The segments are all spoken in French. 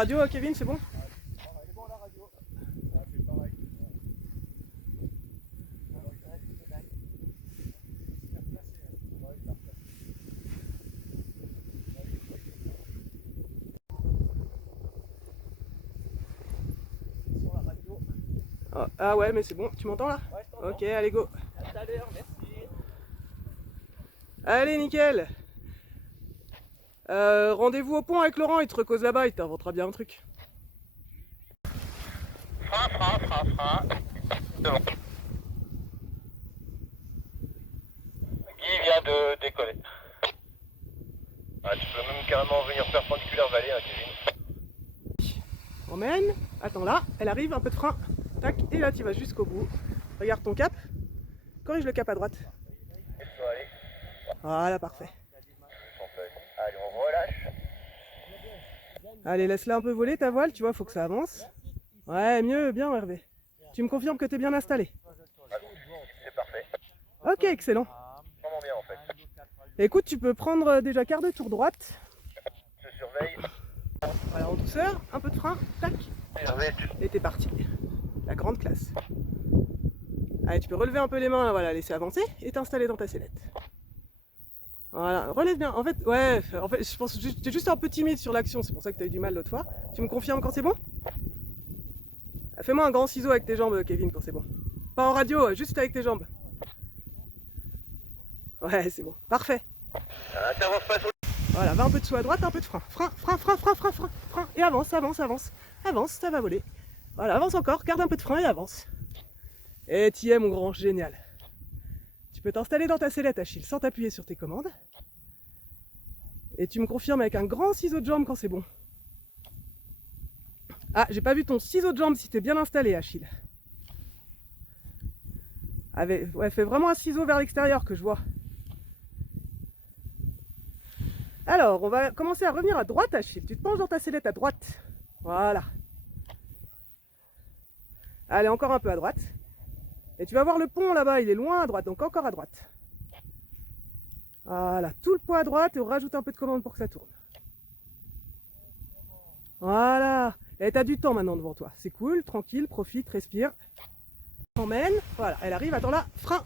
radio, Kevin, c'est bon? C'est bon la radio. Ça fait pareil. Sur la radio. Ah ouais, mais c'est bon, tu m'entends là? Ouais, je t'entends. Ok, allez go. À tout à l'heure, merci. Allez, nickel. Rendez-vous au pont avec Laurent, il te recose là-bas, il t'inventera bien un truc. Frein. C'est bon. Guy vient de décoller. Ah, tu peux même carrément venir perpendiculaire vallée, hein, Kevin. Emmène, attends là, elle arrive, un peu de frein, tac, et là tu vas jusqu'au bout. Regarde ton cap, corrige le cap à droite. Laisse-toi aller. Voilà, parfait. Allez, on relâche. Allez, laisse-la un peu voler ta voile, tu vois, faut que ça avance. Ouais, mieux, bien Hervé. Tu me confirmes que t'es bien installé? C'est parfait. Ok, excellent. Vraiment bien en fait. Écoute, tu peux prendre déjà quart de tour droite. Je surveille. Voilà, en douceur, un peu de frein, tac, Hervé, et t'es parti. La grande classe. Allez, tu peux relever un peu les mains, là, voilà, laisser avancer et t'installer dans ta sellette. Voilà, relève bien. En fait, je pense que t'es juste un peu timide sur l'action, c'est pour ça que t'as eu du mal l'autre fois. Tu me confirmes quand c'est bon? Fais-moi un grand ciseau avec tes jambes, Kevin, quand c'est bon. Pas en radio, juste avec tes jambes. Ouais, c'est bon. Parfait. t'avances pas sur Voilà, va un peu de saut à droite, un peu de frein. Frein. Et avance. Avance, ça va voler. Voilà, avance encore, garde un peu de frein et avance. Et t'y es, mon grand, génial. Tu peux t'installer dans ta sellette, Achille, sans t'appuyer sur tes commandes. Et tu me confirmes avec un grand ciseau de jambe quand c'est bon. Ah, j'ai pas vu ton ciseau de jambe si t'es bien installé, Achille. Ouais, fais vraiment un ciseau vers l'extérieur que je vois. Alors, on va commencer à revenir à droite, Achille. Tu te penches dans ta sellette à droite. Voilà. Allez, encore un peu à droite. Et tu vas voir le pont là-bas, il est loin à droite, donc encore à droite. Voilà, tout le poids à droite et on rajoute un peu de commande pour que ça tourne. Voilà. Et t'as du temps maintenant devant toi. C'est cool, tranquille, profite, respire. Emmène. Voilà, elle arrive, attends là. Frein.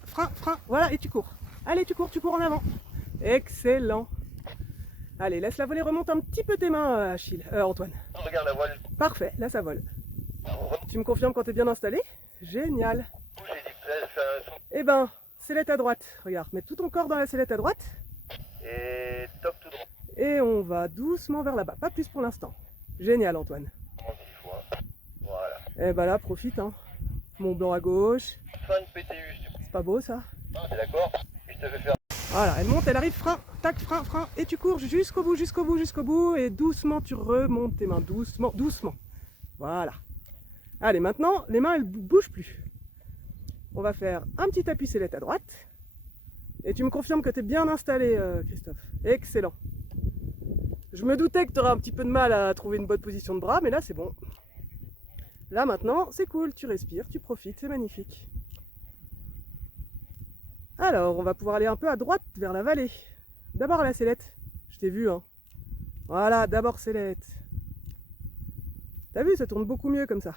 Voilà, et tu cours. Allez, tu cours en avant. Excellent. Allez, laisse-la voler, remonte un petit peu tes mains, Achille. Antoine. Regarde la voile. Parfait, là ça vole. Tu me confirmes quand t'es bien installé? Génial. J'ai dit que Eh ben, sellette à droite. Regarde, mets tout ton corps dans la sellette à droite. et top tout droit. Et on va doucement vers là-bas. Pas plus pour l'instant. Génial, Antoine. Voilà. Eh ben là, profite, hein. Mont Blanc à gauche. Fin de PTU, C'est pas beau ça? t'es d'accord? Et je te fais faire. Voilà, elle monte, elle arrive, frein, tac, frein, et tu cours jusqu'au bout, et doucement tu remontes tes mains, doucement. Voilà. Allez, maintenant, les mains, elles bougent plus. On va faire un petit appui sellette à droite. Et tu me confirmes que tu es bien installé, Christophe. Excellent. Je me doutais que tu aurais un petit peu de mal à trouver une bonne position de bras, mais là, c'est bon. Là, maintenant, c'est cool, tu respires, tu profites, c'est magnifique. Alors, on va pouvoir aller un peu à droite vers la vallée. D'abord la sellette. Je t'ai vu, hein. Voilà, d'abord sellette. T'as vu, ça tourne beaucoup mieux comme ça.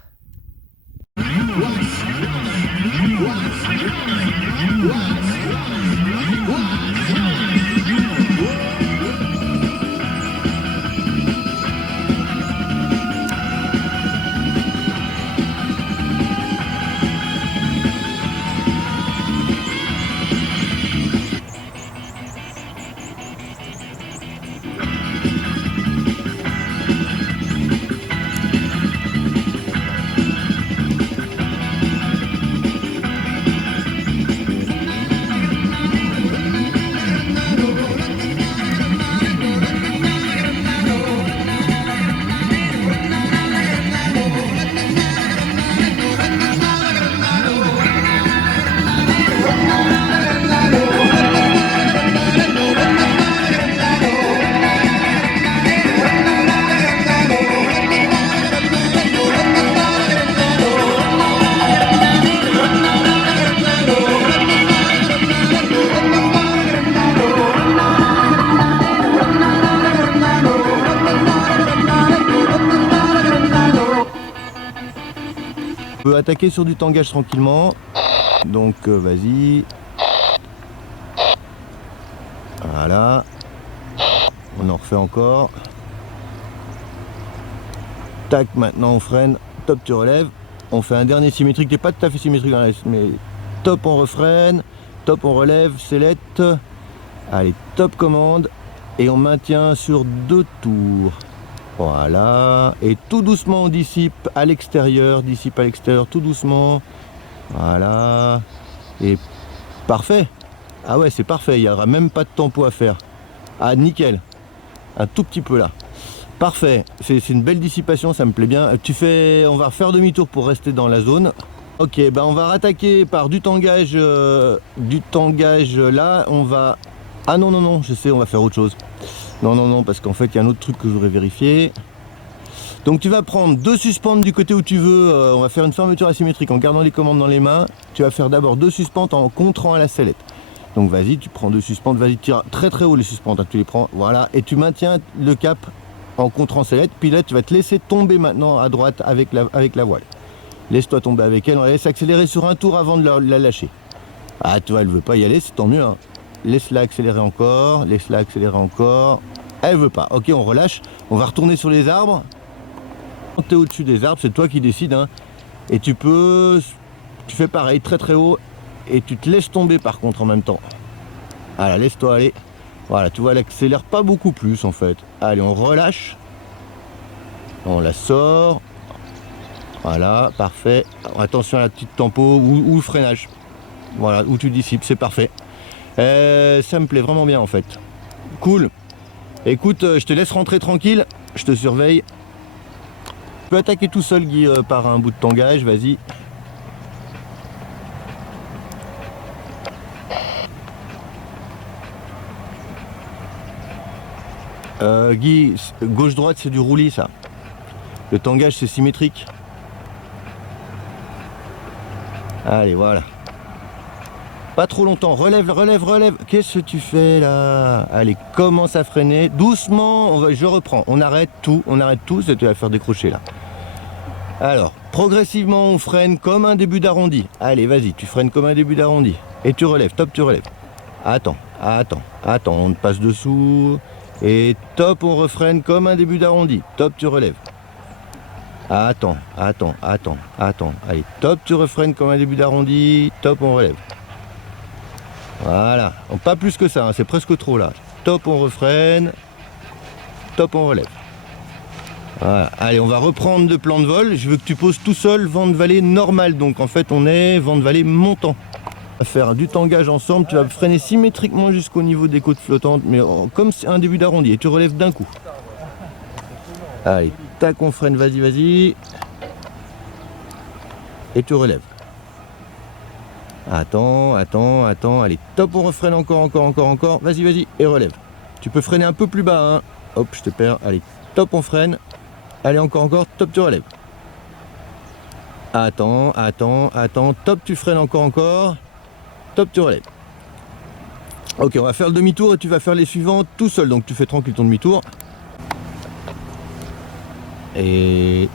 peux attaquer sur du tangage tranquillement. Donc vas-y. Voilà. On en refait encore. Tac, maintenant on freine. Top, tu relèves. On fait un dernier symétrique, qui n'est pas tout à fait symétrique dans la laisse, mais top, on refreine. Top, on relève, sellette. Allez, top commande. Et on maintient sur 2 tours. Voilà. Et tout doucement, on dissipe à l'extérieur. Dissipe à l'extérieur, tout doucement. Voilà. Et parfait. Ah ouais, c'est parfait. Il n'y aura même pas de tempo à faire. Ah, nickel. Un tout petit peu là. Parfait. C'est une belle dissipation, ça me plaît bien. On va refaire demi-tour pour rester dans la zone. Ok, ben on va rattaquer par du tangage là. On va... Ah non, non, non, je sais, on va faire autre chose. Non, non, non, parce qu'en fait, il y a un autre truc que je voudrais vérifier. Donc tu vas prendre 2 suspentes du côté où tu veux. On va faire une fermeture asymétrique en gardant les commandes dans les mains. Tu vas faire d'abord 2 suspentes en contrant à la sellette. Donc vas-y, tu prends 2 suspentes, vas-y, tire très très haut les suspentes, hein, tu les prends, voilà. Et tu maintiens le cap en contrant sellette. Puis là, tu vas te laisser tomber maintenant à droite avec la voile. Laisse-toi tomber avec elle, on la laisse accélérer sur un tour avant de la lâcher. Ah, tu vois, elle veut pas y aller, c'est tant mieux, hein. Laisse-la accélérer encore, laisse-la accélérer encore. Elle veut pas. Ok, on relâche. On va retourner sur les arbres. Quand tu es au-dessus des arbres, c'est toi qui décides, hein. Et tu fais pareil, très très haut. Et tu te laisses tomber par contre en même temps. Voilà, laisse-toi aller. Voilà, tu vois, elle accélère pas beaucoup plus en fait. Allez, on relâche. On la sort. Voilà, parfait. Attention à la petite tempo ou le freinage. Voilà, où tu dissipes, c'est parfait. Ça me plaît vraiment bien en fait. Cool. Écoute, je te laisse rentrer tranquille. Je te surveille. Tu peux attaquer tout seul, Guy, par un bout de tangage, vas-y. Guy, gauche-droite c'est du roulis ça. Le tangage c'est symétrique. Allez, voilà. Pas trop longtemps, relève, relève, relève. Qu'est-ce que tu fais là? Allez, commence à freiner. Doucement, je reprends. On arrête tout, c'est tu vas faire décrocher là. Alors, progressivement on freine comme un début d'arrondi. Allez, vas-y, tu freines comme un début d'arrondi. Et tu relèves, top, tu relèves. Attends, attends, attends, on te passe dessous. Et top, on refreine comme un début d'arrondi. Top, tu relèves. Attends, attends, attends, attends. Allez, top, tu refreines comme un début d'arrondi. Top, on relève. Voilà. Pas plus que ça, hein, c'est presque trop là. Top, on refreine. Top, on relève. Voilà. Allez, on va reprendre le plan de vol. Je veux que tu poses tout seul vent de vallée normal. Donc en fait, on est vent de vallée montant. On va faire du tangage ensemble. Tu vas freiner symétriquement jusqu'au niveau des côtes flottantes, mais comme c'est un début d'arrondi. Et tu relèves d'un coup. Allez, tac, on freine, vas-y, vas-y. Et tu relèves. Attends, attends, attends. Allez, top, on refreine encore, encore, encore, encore. Vas-y, vas-y, et relève. Tu peux freiner un peu plus bas, hein. Hop, je te perds. Allez, top, on freine. Allez, encore, encore, top, tu relèves. Attends, attends, attends. Top, tu freines encore, encore. Top, tu relèves. Ok, on va faire le demi-tour et tu vas faire les suivants tout seul. Donc tu fais tranquille ton demi-tour. Et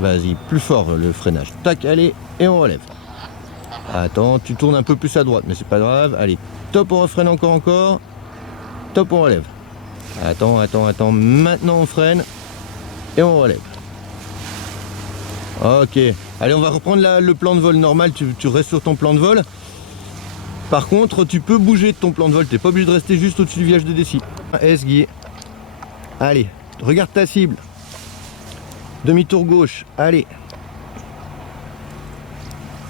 vas-y, plus fort le freinage. Tac, allez, et on relève. Attends, tu tournes un peu plus à droite, mais c'est pas grave. Allez, top, on refreine encore, encore. Top, on relève. Attends, attends, attends. Maintenant, on freine. Et on relève. Ok. Allez, on va reprendre le plan de vol normal. Tu restes sur ton plan de vol. Par contre, tu peux bouger de ton plan de vol. Tu n'es pas obligé de rester juste au-dessus du village de Dessy. S, Guy. Allez, regarde ta cible. Demi-tour gauche. Allez.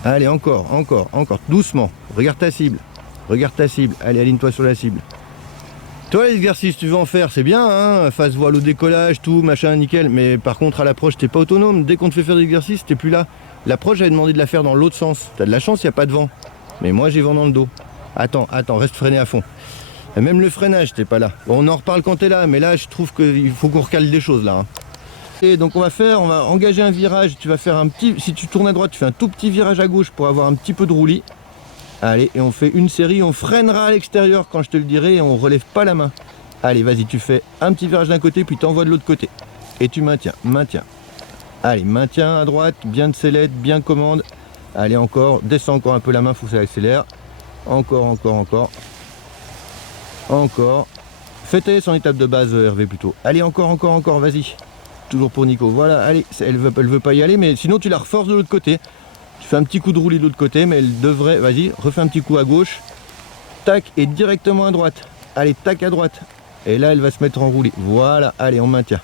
Allez, encore, encore, encore. Doucement. Regarde ta cible. Regarde ta cible. Allez, aligne-toi sur la cible. Toi, l'exercice, tu veux en faire, c'est bien, hein, face voile au décollage, tout, machin, nickel. Mais par contre, à l'approche, t'es pas autonome. Dès qu'on te fait faire de l'exercice, t'es plus là. L'approche, j'avais demandé de la faire dans l'autre sens. T'as de la chance, il n'y a pas de vent. Mais moi, j'ai vent dans le dos. Attends, attends, reste freiné à fond. Et même le freinage, t'es pas là. Bon, on en reparle quand t'es là, mais là, je trouve qu'il faut qu'on recale des choses, là. Hein. Et donc, on va engager un virage. Tu vas faire un petit... Si tu tournes à droite, tu fais un tout petit virage à gauche pour avoir un petit peu de roulis. Allez, et on fait une série, on freinera à l'extérieur quand je te le dirai et on relève pas la main. Allez, vas-y, tu fais un petit virage d'un côté, puis t'envoies de l'autre côté. Et tu maintiens, maintiens. Allez, maintien à droite, bien de sellette, bien commande. Allez, encore, descends encore un peu la main, faut que ça accélère. Encore, encore, encore. Encore. Fais son étape de base, Hervé, plutôt. Allez, encore, encore, encore, vas-y. Toujours pour Nico. Voilà, allez, elle veut pas y aller, mais sinon tu la reforces de l'autre côté. Tu fais un petit coup de roulis de l'autre côté, mais elle devrait... Vas-y, refais un petit coup à gauche. Tac, et directement à droite. Allez, tac à droite. Et là, elle va se mettre en roulis. Voilà, allez, on maintient.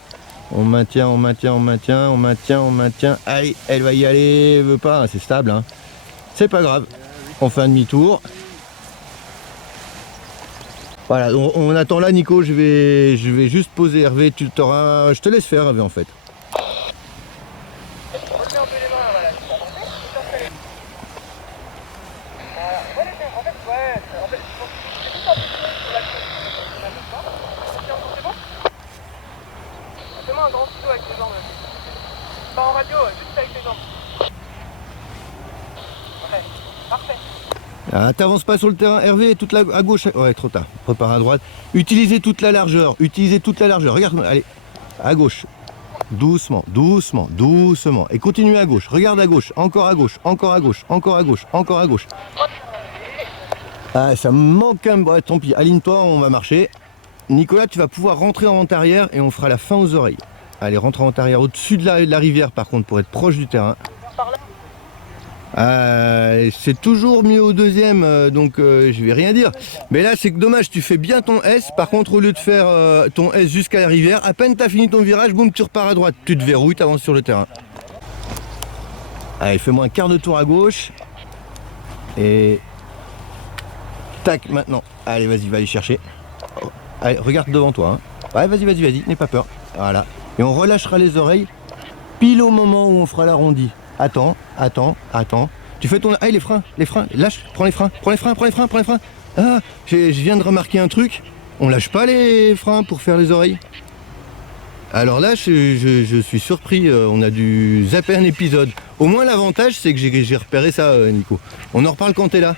On maintient, on maintient, on maintient, on maintient, on maintient. Allez, elle va y aller, elle veut pas, c'est stable. Hein. C'est pas grave. On fait un demi-tour. Voilà, on attend là, Nico. Je vais juste poser Hervé. Je te laisse faire, Hervé, en fait. Fais-moi un grand ciseau avec les jambes. Pas en radio, juste avec les jambes. Ouais, parfait. Ah, t'avances pas sur le terrain, Hervé, toute à gauche. Ouais, trop tard. Prépare à droite. Utilisez toute la largeur. Utilisez toute la largeur. Regarde, allez, à gauche. Doucement, doucement, doucement. Et continue à gauche. Regarde à gauche. Encore à gauche. Encore à gauche. Encore à gauche. Encore à gauche. Ah, ça me manque un... Bon, tant pis. Aligne-toi, on va marcher. Nicolas, tu vas pouvoir rentrer en vente arrière et on fera la fin aux oreilles. Allez, rentre en vente arrière au-dessus de la rivière, par contre, pour être proche du terrain. C'est toujours mieux au deuxième, donc je vais rien dire. Mais là, c'est que dommage, tu fais bien ton S. Par contre, au lieu de faire ton S jusqu'à la rivière, à peine tu as fini ton virage, boum, tu repars à droite. Tu te verrouilles, tu avances sur le terrain. Allez, fais-moi un quart de tour à gauche. Et... Tac, maintenant. Allez, vas-y, va aller chercher. Allez, regarde devant toi. Hein. Ouais, vas-y, vas-y, vas-y, n'aie pas peur. Voilà. Et on relâchera les oreilles pile au moment où on fera l'arrondi. Attends, attends, attends. Tu fais ton... Ah, les freins, lâche, prends les freins, prends les freins, prends les freins, prends les freins. Ah, je viens de remarquer un truc. On lâche pas les freins pour faire les oreilles. Alors là, je suis surpris, on a dû zapper un épisode. Au moins l'avantage, c'est que j'ai repéré ça, Nico. On en reparle quand t'es là.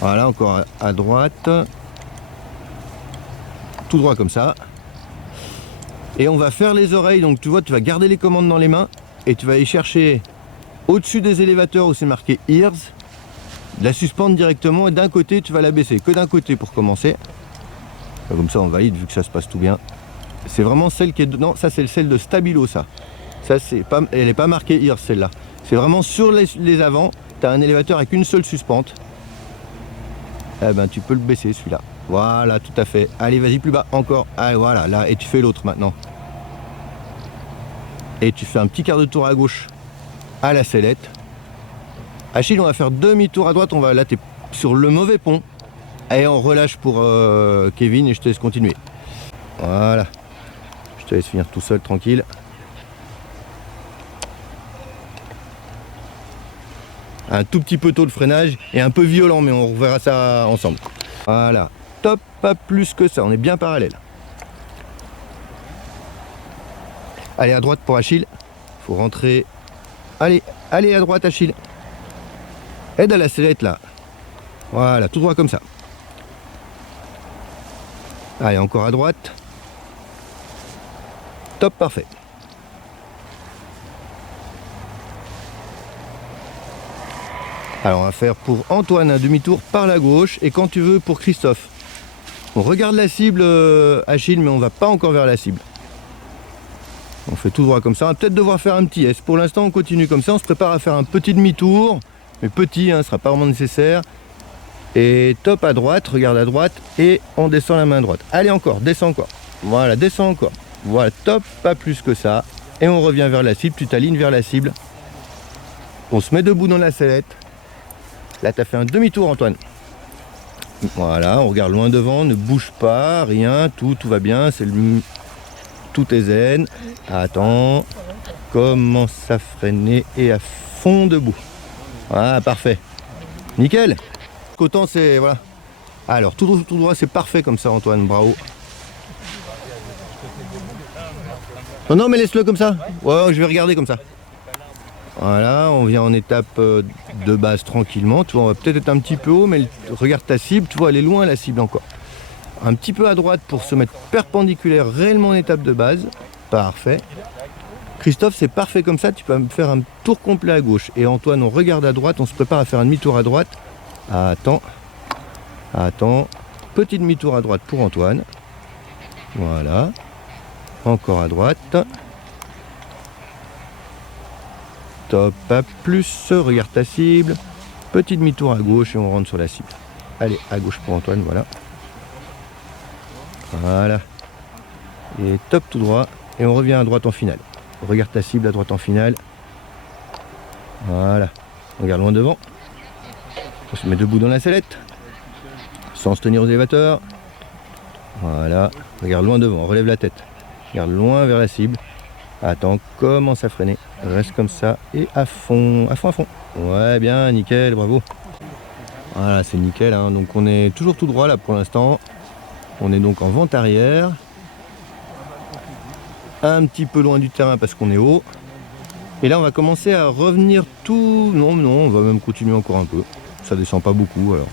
Voilà, encore à droite. Tout droit comme ça. Et on va faire les oreilles, donc tu vois, tu vas garder les commandes dans les mains et tu vas aller chercher au-dessus des élévateurs où c'est marqué Ears, la suspendre directement et d'un côté tu vas la baisser, que d'un côté pour commencer. Comme ça on valide vu que ça se passe tout bien. C'est vraiment celle qui est dedans, ça c'est celle de Stabilo ça. Ça c'est pas, elle n'est pas marquée Ears celle-là. C'est vraiment sur les avants, tu as un élévateur avec une seule suspente. Eh ben tu peux le baisser celui-là. Voilà, tout à fait. Allez, vas-y plus bas, encore. Allez, voilà, là, et tu fais l'autre maintenant. Et tu fais un petit quart de tour à gauche à la sellette. Achille, on va faire demi-tour à droite. On va là, t'es sur le mauvais pont. Et on relâche pour Kevin et je te laisse continuer. Voilà. Je te laisse finir tout seul, tranquille. Un tout petit peu tôt de freinage et un peu violent, mais on reverra ça ensemble. Voilà. Top, pas plus que ça, on est bien parallèle. Allez, à droite pour Achille. Faut rentrer. Allez, allez à droite Achille. Aide à la sellette là. Voilà, tout droit comme ça. Allez, encore à droite. Top, parfait. Alors on va faire pour Antoine un demi-tour par la gauche et quand tu veux pour Christophe. On regarde la cible Achille, mais on va pas encore vers la cible. On fait tout droit comme ça. On va peut-être devoir faire un petit S. Pour l'instant, on continue comme ça. On se prépare à faire un petit demi-tour. Mais petit, hein, ce sera pas vraiment nécessaire. Et top à droite, regarde à droite. Et on descend la main droite. Allez, encore, descends encore. Voilà, descends encore. Voilà, top, pas plus que ça. Et on revient vers la cible. Tu t'alignes vers la cible. On se met debout dans la sellette. Là, tu as fait un demi-tour, Antoine. Voilà, on regarde loin devant, ne bouge pas, rien, tout va bien, tout est zen. Attends, commence à freiner et à fond debout. Voilà, parfait. Nickel. Autant c'est, voilà. Alors, tout droit, c'est parfait comme ça, Antoine, bravo. Non, mais laisse-le comme ça. Ouais, je vais regarder comme ça. Voilà, on vient en étape de base tranquillement. Tu vois, on va peut-être être un petit peu haut, mais regarde ta cible, tu vois, elle est loin la cible encore. Un petit peu à droite pour se mettre perpendiculaire réellement en étape de base. Parfait. Christophe, c'est parfait comme ça, tu peux faire un tour complet à gauche. Et Antoine, on regarde à droite, on se prépare à faire un demi-tour à droite. Attends, petit demi-tour à droite pour Antoine. Voilà, encore à droite. Top, à plus, regarde ta cible. Petit demi-tour à gauche et on rentre sur la cible. Allez, à gauche pour Antoine, voilà. Voilà. Et top tout droit. Et on revient à droite en finale. Regarde ta cible à droite en finale. Voilà. On regarde loin devant. On se met debout dans la sellette. Sans se tenir aux élévateurs. Voilà. Regarde loin devant. On relève la tête. Regarde loin vers la cible. Attends, commence à freiner. Reste comme ça. Et à fond. À fond, à fond. Ouais, bien, nickel, bravo. Voilà, c'est nickel. Hein. Donc on est toujours tout droit là pour l'instant. On est donc en vente arrière. Un petit peu loin du terrain parce qu'on est haut. Et là on va commencer à revenir tout... Non, on va même continuer encore un peu. Ça descend pas beaucoup alors.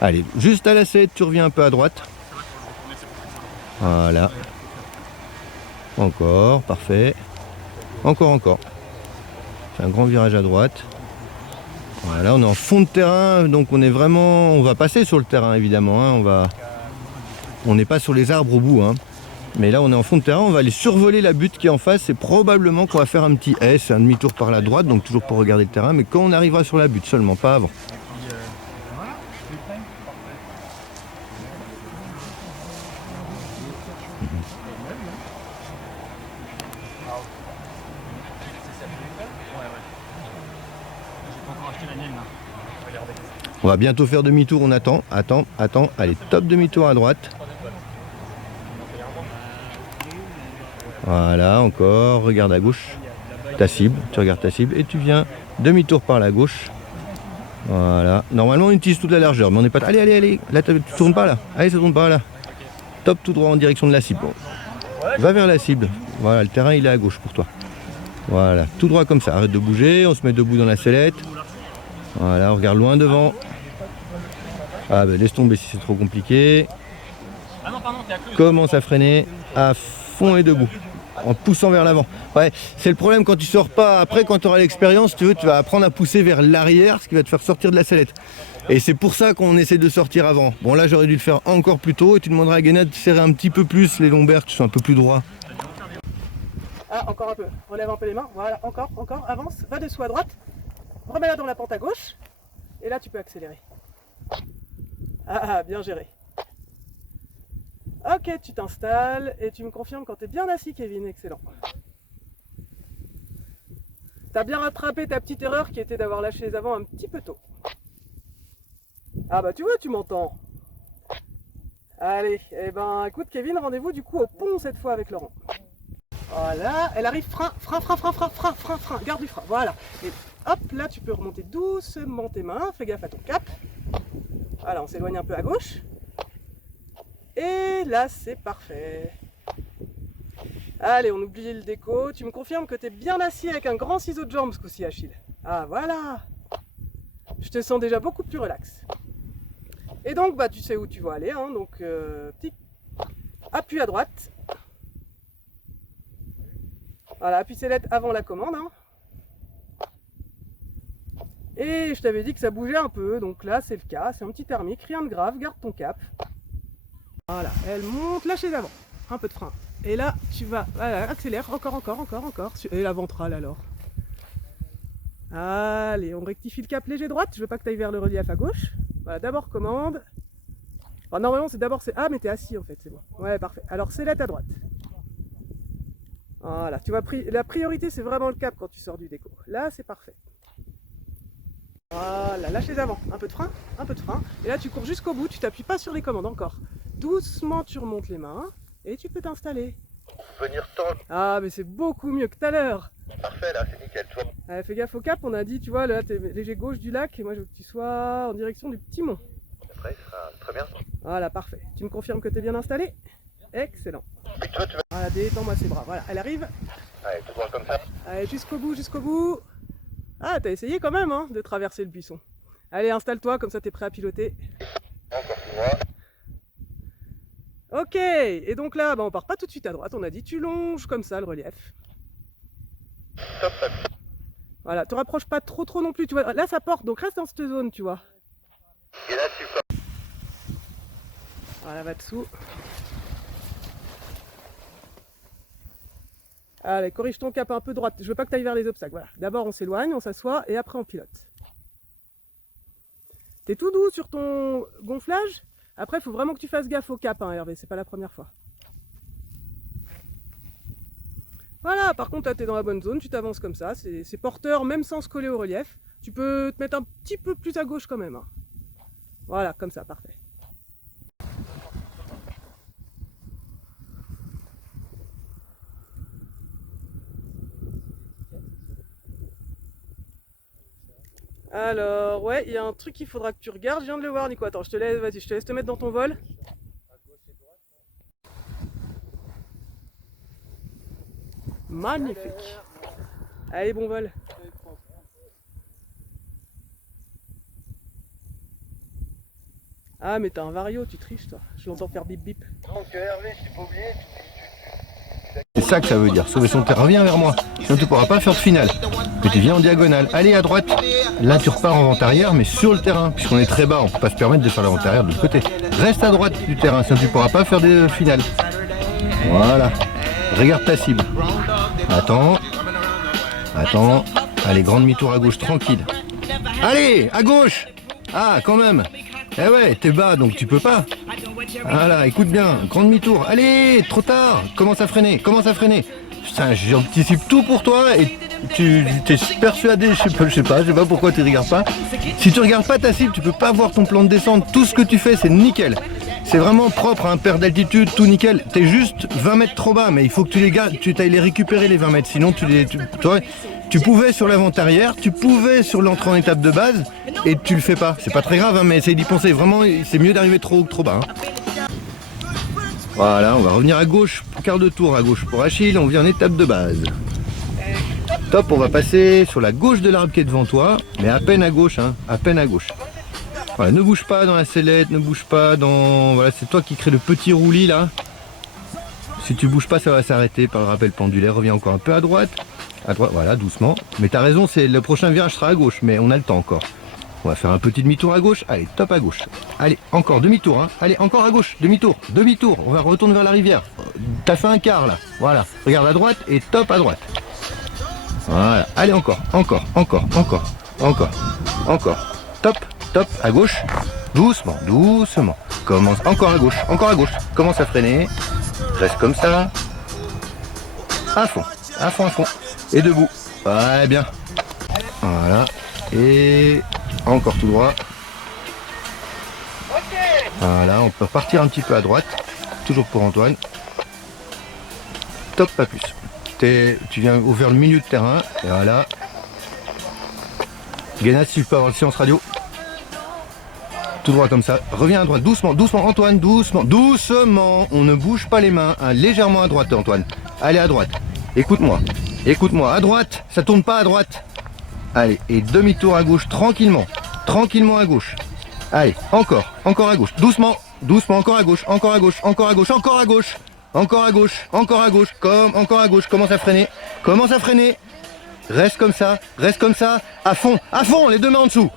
Allez, juste à la sellette, tu reviens un peu à droite. Voilà. Encore, parfait. Encore. Fais un grand virage à droite. Voilà, on est en fond de terrain, donc on est vraiment... On va passer sur le terrain évidemment. Hein. On n'est pas sur les arbres au bout. Hein. Mais là on est en fond de terrain, on va aller survoler la butte qui est en face et probablement qu'on va faire un petit S, un demi-tour par la droite, donc toujours pour regarder le terrain, mais quand on arrivera sur la butte seulement, pas avant. On va bientôt faire demi-tour, on attend, allez, top demi-tour à droite. Voilà, encore, regarde à gauche, ta cible, tu regardes ta cible et tu viens demi-tour par la gauche. Voilà, normalement on utilise toute la largeur, mais on n'est pas... Allez, là tu tournes pas là, allez ça tourne pas là. Top tout droit en direction de la cible. Va vers la cible, voilà, le terrain il est à gauche pour toi. Voilà, tout droit comme ça, arrête de bouger, on se met debout dans la sellette. Voilà, on regarde loin devant. Ah ben laisse tomber si c'est trop compliqué. Commence à freiner à fond et debout. En poussant vers l'avant. Ouais, c'est le problème quand tu sors pas. Après, quand tu auras l'expérience, tu vas apprendre à pousser vers l'arrière, ce qui va te faire sortir de la sellette. Et c'est pour ça qu'on essaie de sortir avant. Bon, là, j'aurais dû le faire encore plus tôt. Et tu demanderas à Guénat de serrer un petit peu plus les lombaires, qui sont un peu plus droits. Ah, encore un peu. Relève un peu les mains. Voilà, encore. Avance. Va dessous à droite. Remets-la dans la pente à gauche. Et là, tu peux accélérer. Ah, bien géré. Ok, tu t'installes et tu me confirmes quand tu es bien assis, Kevin. Excellent. Tu as bien rattrapé ta petite erreur qui était d'avoir lâché les avants un petit peu tôt. Ah bah tu vois, tu m'entends. Allez, eh ben écoute Kevin, rendez-vous du coup au pont cette fois avec Laurent. Voilà, elle arrive, frein. Garde du frein, voilà. Et hop, là tu peux remonter doucement tes mains, fais gaffe à ton cap. Voilà, on s'éloigne un peu à gauche. Et là, c'est parfait. Allez, on oublie le déco. Tu me confirmes que tu es bien assis avec un grand ciseau de jambe ce coup-ci, Achille. Ah, voilà. Je te sens déjà beaucoup plus relax. Et donc, bah, tu sais où tu vas aller. Hein, donc, petit appui à droite. Voilà, appui sellette avant la commande. Hein. Et je t'avais dit que ça bougeait un peu. Donc là, c'est le cas. C'est un petit thermique. Rien de grave. Garde ton cap. Voilà, elle monte, lâche les avant, un peu de frein. Et là, tu vas, voilà, accélère, encore. Et la ventrale alors. Allez, on rectifie le cap léger droite, je veux pas que tu ailles vers le relief à gauche. Voilà, d'abord commande. Enfin, normalement, c'est d'abord... Ah, mais t'es assis en fait, c'est bon. Ouais, parfait. Alors, c'est là à droite. Voilà, tu vois, la priorité, c'est vraiment le cap quand tu sors du déco. Là, c'est parfait. Voilà, lâche les avant, un peu de frein. Et là, tu cours jusqu'au bout, tu t'appuies pas sur les commandes encore. Doucement, tu remontes les mains et tu peux t'installer. Venir tendre. Ah, mais c'est beaucoup mieux que tout à l'heure. Parfait, là, c'est nickel, toi. Fais gaffe au cap, on a dit, tu vois, là, t'es léger gauche du lac et moi, je veux que tu sois en direction du petit mont. Après, ça sera très bien. Voilà, parfait. Tu me confirmes que t'es bien installé? Excellent. Et toi, tu vas... Voilà, détends-moi ses bras. Voilà, elle arrive. Allez, tout droit comme ça. Allez, jusqu'au bout. Ah, t'as essayé quand même, hein, de traverser le buisson. Allez, installe-toi, comme ça, t'es prêt à piloter. Encore tout droit. Ok, et donc là, bah, on part pas tout de suite à droite, on a dit tu longes comme ça le relief. Top, Papus. Voilà, te rapproches pas trop non plus, tu vois. Là ça porte, donc reste dans cette zone, tu vois. Et là, tu pars. Voilà, va dessous. Allez, corrige ton cap un peu droite. Je veux pas que tu ailles vers les obstacles. Voilà. D'abord, on s'éloigne, on s'assoit et après, on pilote. T'es tout doux sur ton gonflage. Après, il faut vraiment que tu fasses gaffe au cap, hein, Hervé. C'est pas la première fois. Voilà, par contre, là, t'es dans la bonne zone. Tu t'avances comme ça. C'est porteur, même sans se coller au relief. Tu peux te mettre un petit peu plus à gauche quand même. Hein. Voilà, comme ça, parfait. Alors, ouais, il y a un truc qu'il faudra que tu regardes. Je viens de le voir, Nico. Attends, je te laisse, vas-y, je te laisse te mettre dans ton vol. Magnifique. Allez, bon vol. Ah, mais t'as un vario, tu triches, toi. Je l'entends faire bip bip. Donc, Hervé, je t'ai pas oublié. C'est ça que ça veut dire, sauver son terrain. Reviens vers moi, sinon tu pourras pas faire de finale. Mais tu viens en diagonale, allez à droite. Là tu repars en vente arrière, mais sur le terrain, puisqu'on est très bas, on peut pas se permettre de faire la vente arrière de l'autre côté. Reste à droite du terrain, sinon tu pourras pas faire des finales. Voilà, regarde ta cible. Attends, attends, allez, grand demi-tour à gauche, tranquille. Allez, à gauche. Ah, quand même. Eh ouais, t'es bas, donc tu peux pas. Voilà, écoute bien, grand demi-tour. Allez, trop tard. Commence à freiner, commence à freiner. Putain, j'anticipe tout pour toi et tu t'es persuadé, je sais pas pourquoi tu regardes pas. Si tu regardes pas ta cible, tu peux pas voir ton plan de descente. Tout ce que tu fais, c'est nickel. C'est vraiment propre, hein, perte d'altitude, tout nickel. T'es juste 20 mètres trop bas, mais il faut que tu les gardes, tu ailles les récupérer les 20 mètres. Sinon, tu pouvais sur la vente arrière, tu pouvais sur l'entrée en étape de base, et tu le fais pas. C'est pas très grave, hein, mais essaye d'y penser. Vraiment, c'est mieux d'arriver trop haut que trop bas. Hein. Voilà, on va revenir à gauche, quart de tour à gauche pour Achille, on vient en étape de base. Top, on va passer sur la gauche de l'arbre qui est devant toi, mais à peine à gauche, hein, à peine à gauche. Voilà, ne bouge pas dans la sellette, ne bouge pas dans... Voilà, c'est toi qui crée le petit roulis là. Si tu bouges pas, ça va s'arrêter par le rappel pendulaire. Reviens encore un peu à droite, voilà, doucement. Mais t'as raison, c'est le prochain virage sera à gauche, mais on a le temps encore. On va faire un petit demi-tour à gauche. Allez, top à gauche. Allez, encore demi-tour, hein. Allez, encore à gauche, demi-tour, demi-tour. On va retourner vers la rivière. T'as fait un quart là. Voilà, regarde à droite et top à droite. Voilà, allez encore, encore, encore, encore, encore, encore. Top, top, à gauche. Doucement, doucement. Commence encore à gauche. Commence à freiner. Reste comme ça. À fond, à fond, à fond. Et debout. Ouais, bien. Voilà. Et encore tout droit. Voilà, on peut repartir un petit peu à droite. Toujours pour Antoine. Top, pas plus. Tu viens vers le milieu de terrain. Et voilà. Guénat, si je peux avoir le silence radio. Tout droit comme ça. Reviens à droite. Doucement, doucement, Antoine. Doucement, doucement. On ne bouge pas les mains. Hein, légèrement à droite, Antoine. Allez, à droite. Écoute-moi. Écoute-moi. À droite. Ça tourne pas à droite. Allez, et demi-tour à gauche, tranquillement. Tranquillement à gauche. Allez, encore à gauche. Doucement, doucement, encore à gauche, encore à gauche, encore à gauche, encore à gauche. Encore à gauche, encore à gauche, encore à gauche. Commence à freiner. Commence à freiner. Reste comme ça, à fond, les deux mains en dessous.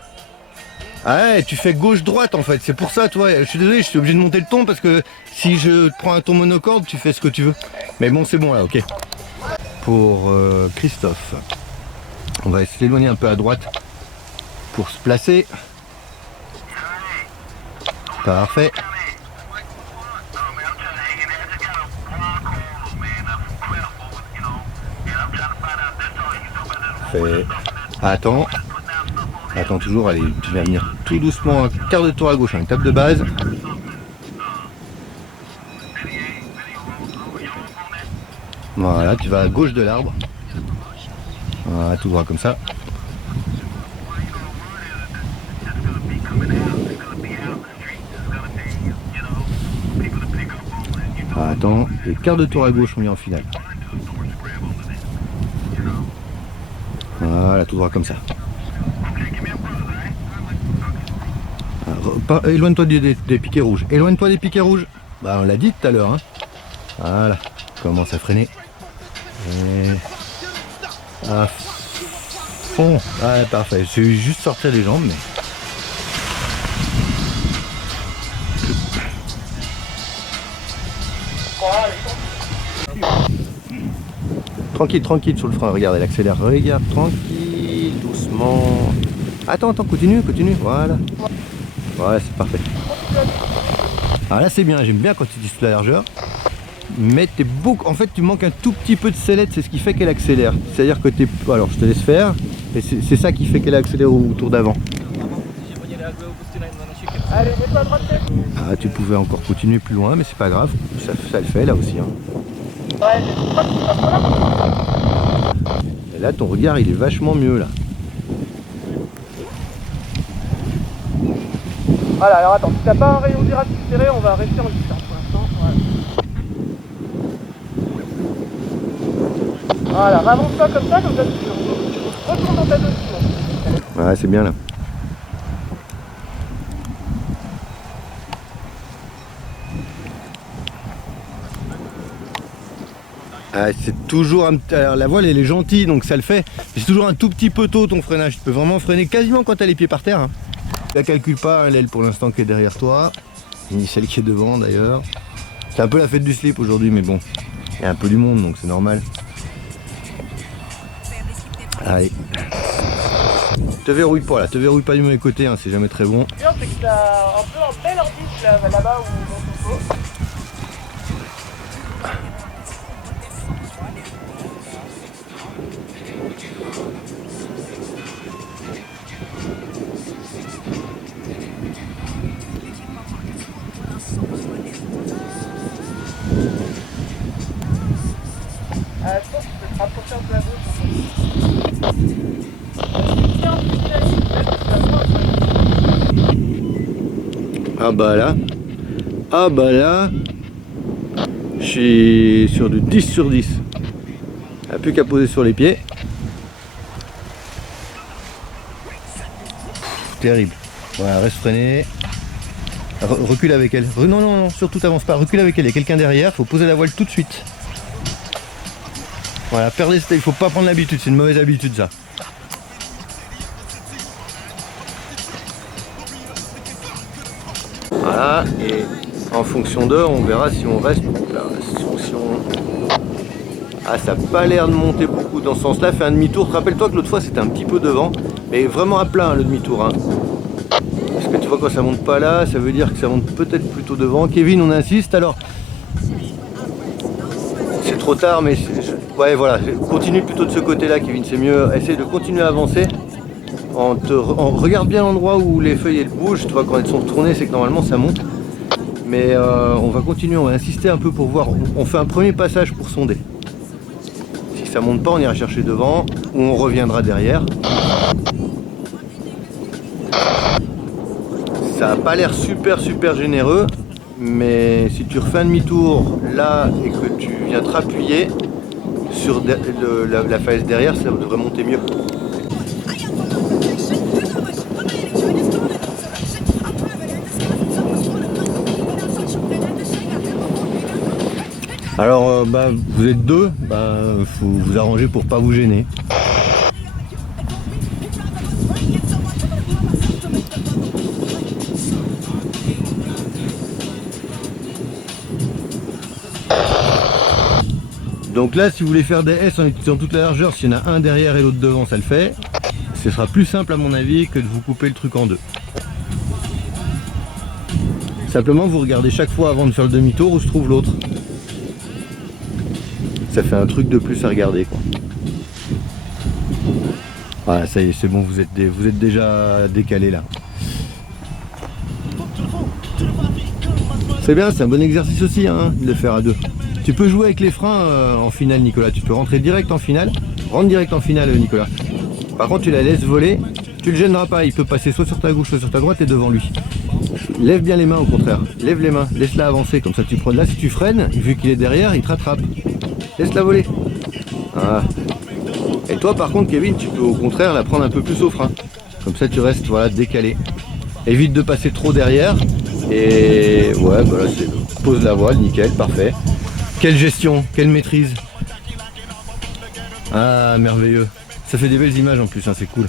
Ah ouais, tu fais gauche-droite en fait, c'est pour ça, toi. Je suis désolé, je suis obligé de monter le ton parce que si je prends un ton monocorde, tu fais ce que tu veux. Mais bon, c'est bon là, ok. Pour Christophe, on va s'éloigner un peu à droite pour se placer. Parfait. Fait. Attends toujours, allez, tu vas venir tout doucement, un quart de tour à gauche, une étape de base. Voilà, tu vas à gauche de l'arbre. Voilà, tout droit comme ça. Attends, et quart de tour à gauche, on vient en finale. Voilà, tout droit comme ça. Éloigne-toi des piquets rouges. Éloigne-toi des piquets rouges. Bah on l'a dit tout à l'heure, hein. Voilà, commence à freiner. Et... à fond. Ouais, parfait. Je vais juste sortir les jambes, mais... Tranquille, tranquille sur le frein, regarde, elle accélère, regarde, tranquille, doucement. Attends, continue, voilà. Voilà, c'est parfait. Alors là c'est bien, j'aime bien quand tu dis la largeur. Mais t'es beaucoup, en fait tu manques un tout petit peu de sellette, c'est ce qui fait qu'elle accélère. C'est-à-dire que t'es... Alors je te laisse faire, et c'est ça qui fait qu'elle accélère au tour d'avant. Allez, mets-toi à droite, tête. Ah, tu pouvais encore continuer plus loin, mais c'est pas grave, ça le fait là aussi. Hein. Ouais, j'ai pas Et là ton regard il est vachement mieux là. Voilà, alors attends, si t'as pas un rayon direct serré, on va rester en distance pour l'instant. Voilà, avance-toi comme ça tu retournes dans ta zone. Ouais, c'est bien là. Ah, c'est toujours un petit... Alors la voile elle est gentille donc ça le fait. C'est toujours un tout petit peu tôt ton freinage. Tu peux vraiment freiner quasiment quand tu as les pieds par terre. Hein. La calcule pas, l'aile pour l'instant qui est derrière toi. Ni celle qui est devant d'ailleurs. C'est un peu la fête du slip aujourd'hui mais bon. Il y a un peu du monde donc c'est normal. Allez. Te verrouille pas là, te verrouille pas du mauvais côté, hein, c'est jamais très bon. Ce qui est bien, c'est que t'as un peu un bel orbice là-bas où on se pose. Je pense que tu peux te rapprocher un peu à gauche. Ah bah là, je suis sur du 10 sur 10. Il n'y a plus qu'à poser sur les pieds. Terrible. Voilà, reste freiné. Recule avec elle. Non, surtout t'avances pas. Recule avec elle. Il y a quelqu'un derrière. Faut poser la voile tout de suite. Voilà, il faut pas prendre l'habitude. C'est une mauvaise habitude ça. Voilà, et en fonction d'eux, on verra si on reste. Là, Ah, ça n'a pas l'air de monter beaucoup dans ce sens-là. Fais un demi-tour. Rappelle-toi que l'autre fois c'était un petit peu devant, mais vraiment à plein le demi-tour. Hein. Parce que tu vois quand ça monte pas là, ça veut dire que ça monte peut-être plutôt devant. Kevin, on insiste alors. C'est trop tard, mais ouais, voilà. Continue plutôt de ce côté-là, Kevin. C'est mieux. Essaye de continuer à avancer. Regarde bien l'endroit où les feuilles elles bougent. Tu vois quand elles sont retournées, c'est que normalement ça monte. Mais on va continuer, on va insister un peu pour voir. On fait un premier passage pour sonder. Si ça monte pas, on ira chercher devant ou on reviendra derrière. Ça n'a pas l'air super généreux, mais si tu refais un demi-tour là et que tu viens te rappuyer sur la falaise derrière, ça devrait monter mieux. Alors vous êtes deux, faut vous arranger pour pas vous gêner. Donc là si vous voulez faire des S en utilisant toute la largeur, s'il y en a un derrière et l'autre devant, ça le fait. Ce sera plus simple à mon avis que de vous couper le truc en deux. Simplement vous regardez chaque fois avant de faire le demi-tour où se trouve l'autre. Ça fait un truc de plus à regarder quoi. Voilà, ça y est, c'est bon, vous êtes déjà décalé là. C'est bien, c'est un bon exercice aussi hein, de le faire à deux. Tu peux jouer avec les freins en finale Nicolas, tu peux rentrer direct en finale. Rentre direct en finale Nicolas. Par contre tu la laisses voler, tu le gêneras pas, il peut passer soit sur ta gauche soit sur ta droite et devant lui. Lève bien les mains au contraire, lève les mains, laisse-la avancer, comme ça tu prends là, si tu freines, vu qu'il est derrière, il te rattrape. Laisse-la voler. Ah. Et toi par contre Kevin, tu peux au contraire la prendre un peu plus au frein. Comme ça tu restes voilà, décalé. Évite de passer trop derrière. Et ouais, voilà, c'est pose la voile, nickel, parfait. Quelle gestion, quelle maîtrise. Ah, merveilleux. Ça fait des belles images en plus, hein, c'est cool.